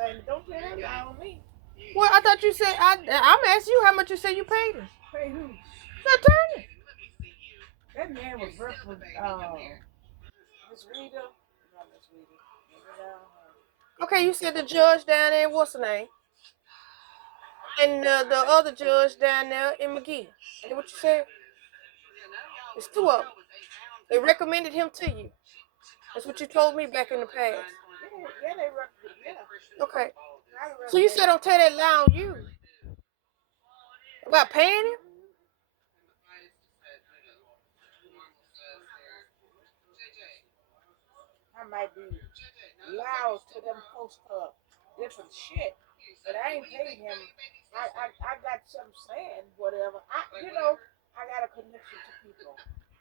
thing. Don't tell that lie on me. Well, I thought you said, I'm asking you how much you said you paid him. Pay who? The attorney. That man was working with Miss Rita. Not Miss Rita. Okay, you said the judge down there, what's her name? And the other judge down there in McGee. Is that what you said? It's two of them. They recommended him to you. That's what you told me back in the past. Yeah, they recommended. Yeah. Okay. So you said don't tell that lie on you. About paying him? I might be loud to them post up different shit, but I ain't paid him. I got something saying, whatever. I got a connection to people.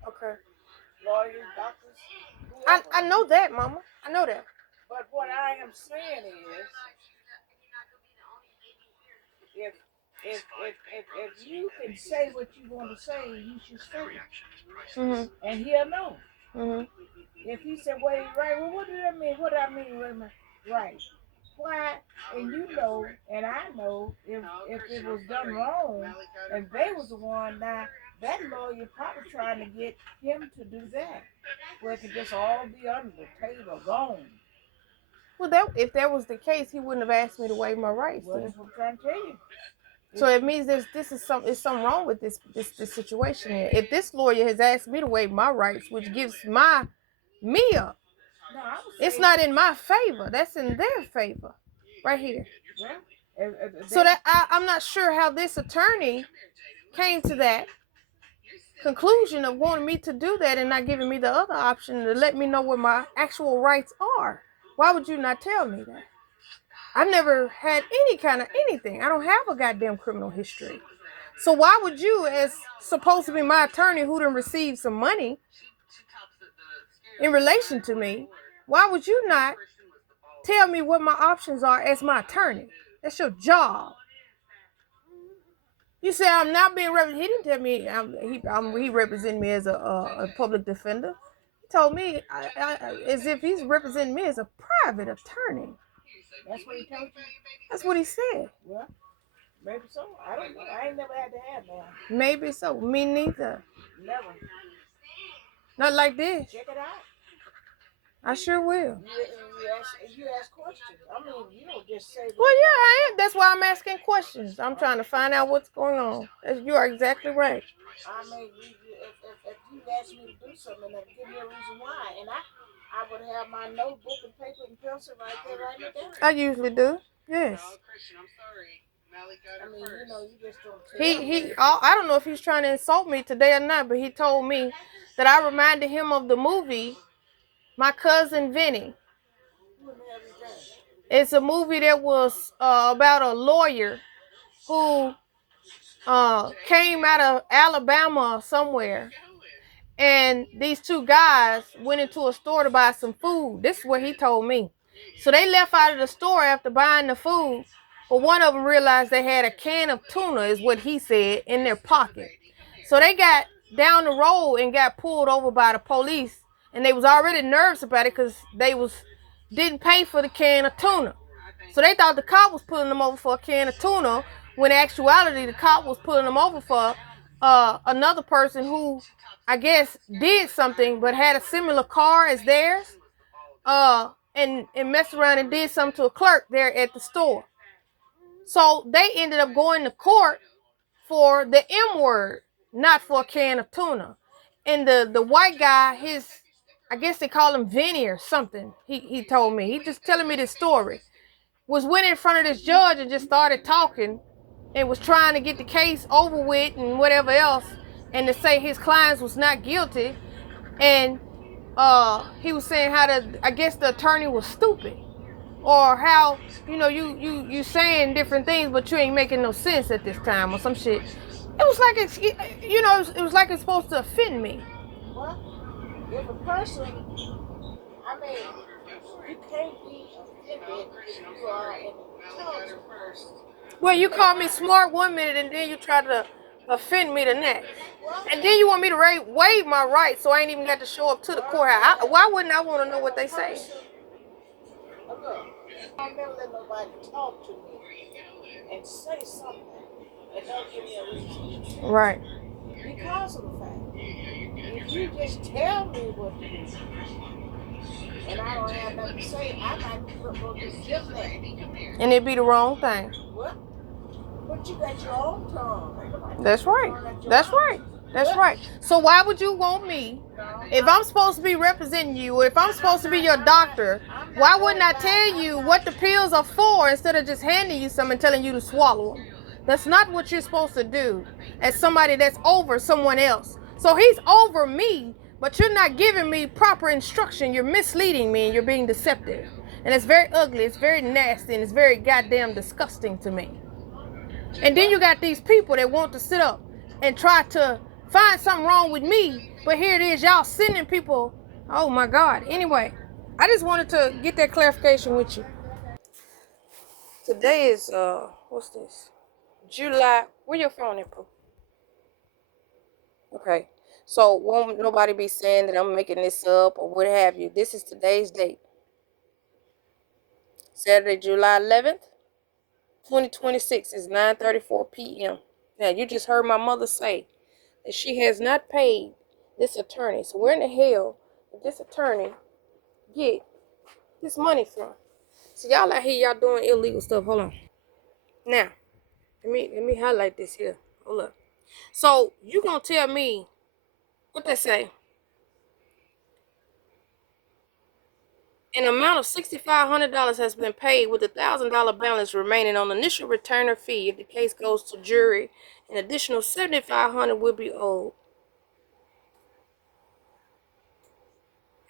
Okay. Lawyers, doctors. I know that, Mama. I know that. But what I am saying is, if you can say what you want to say, you should say it. Mm-hmm. And he'll know. Mm-hmm. If he said, wait, right, well, what do that mean? What do I mean, right? Why? And you know, and I know, if it was done wrong, and they was the one, now, that lawyer probably trying to get him to do that, where it could just all be under the table, gone. Well, if that was the case, he wouldn't have asked me to waive my rights. Well, that's what I'm trying to tell you. So it means there's something wrong with this situation here. If this lawyer has asked me to waive my rights, which gives me up, it's not in my favor. That's in their favor, right here. Yeah. So that I'm not sure how this attorney came to that conclusion of wanting me to do that and not giving me the other option to let me know what my actual rights are. Why would you not tell me that? I've never had any kind of anything. I don't have a goddamn criminal history. So why would you, as supposed to be my attorney who done received some money in relation to me, why would you not tell me what my options are as my attorney? That's your job. You say I'm not being represented. He didn't tell me he represented me as a public defender. He told me as if he's representing me as a private attorney. That's what he told you? That's what he said. Well, maybe so. I don't know. I ain't never had to have that. Maybe so. Me neither. Never. Not like this. Check it out. I sure will. You ask questions. I mean, you don't just say. Well, yeah, I am. That's why I'm asking questions. I'm trying to find out what's going on. You are exactly right. I mean, if you ask me to do something, then give me a reason why, and I would have my notebook and paper and pencil right there, writing it down. I usually do. Yes. I mean, you just don't tell I don't know if he's trying to insult me today or not, but he told me that I reminded him of the movie My Cousin Vinny. It's a movie that was about a lawyer who came out of Alabama or somewhere. And these two guys went into a store to buy some food. This is what he told me. So they left out of the store after buying the food. But one of them realized they had a can of tuna, is what he said, in their pocket. So they got down the road and got pulled over by the police. And they was already nervous about it because they didn't pay for the can of tuna. So they thought the cop was pulling them over for a can of tuna, when in actuality the cop was pulling them over for another person who, I guess, did something but had a similar car as theirs, and messed around and did something to a clerk there at the store. So they ended up going to court for the M word, not for a can of tuna. And the white guy, I guess they call him Vinny or something, he told me. He just telling me this story. Went in front of this judge and just started talking and was trying to get the case over with and whatever else, and to say his clients was not guilty. And he was saying how I guess the attorney was stupid, or how you saying different things but you ain't making no sense at this time or some shit. It was like it was like it's supposed to offend me. Well, if a person, I mean, you can't be offended if you are an intelligent person. Well, you call me smart one minute and then you try to offend me the next. And then you want me to waive my rights so I ain't even got to show up to the courthouse. Why wouldn't I want to know what they say? Look, I never let nobody talk to me and say something and don't give me a reason. Right. Because of the fact, if you just tell me what to do, and I don't have nothing to say, I might go do just that. And it'd be the wrong thing. What? But you got your own tongue. That's right. That's right. That's right. So why would you want me, if I'm supposed to be representing you, if I'm supposed to be your doctor, why wouldn't I tell you what the pills are for instead of just handing you some and telling you to swallow them? That's not what you're supposed to do as somebody that's over someone else. So he's over me, but you're not giving me proper instruction. You're misleading me and you're being deceptive. And it's very ugly, it's very nasty, and it's very goddamn disgusting to me. And then you got these people that want to sit up and try to find something wrong with me, but here it is, y'all sending people. Oh my God. Anyway, I just wanted to get that clarification with you. Today is what's this? July. Where your phone at, Pooh? Okay. So won't nobody be saying that I'm making this up or what have you. This is today's date. Saturday, July 11th, 2026 is 9:34 p.m. Now you just heard my mother say that she has not paid this attorney. So where in the hell did this attorney get this money from? So y'all out here, y'all doing illegal stuff. Hold on. Now, let me highlight this here. Hold up. So you gonna tell me what they say? An amount of $6,500 has been paid with a $1,000 balance remaining on the initial returner fee. If the case goes to jury, an additional $7,500 will be owed.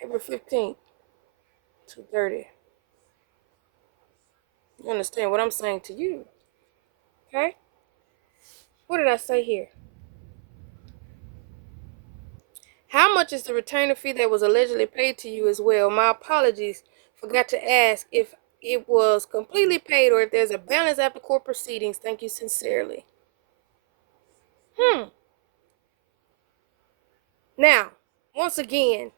April 15th, 2:30. You understand what I'm saying to you? Okay? What did I say here? How much is the retainer fee that was allegedly paid to you as well? My apologies. Forgot to ask if it was completely paid or if there's a balance after court proceedings. Thank you sincerely. Now, once again,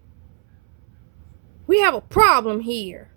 we have a problem here.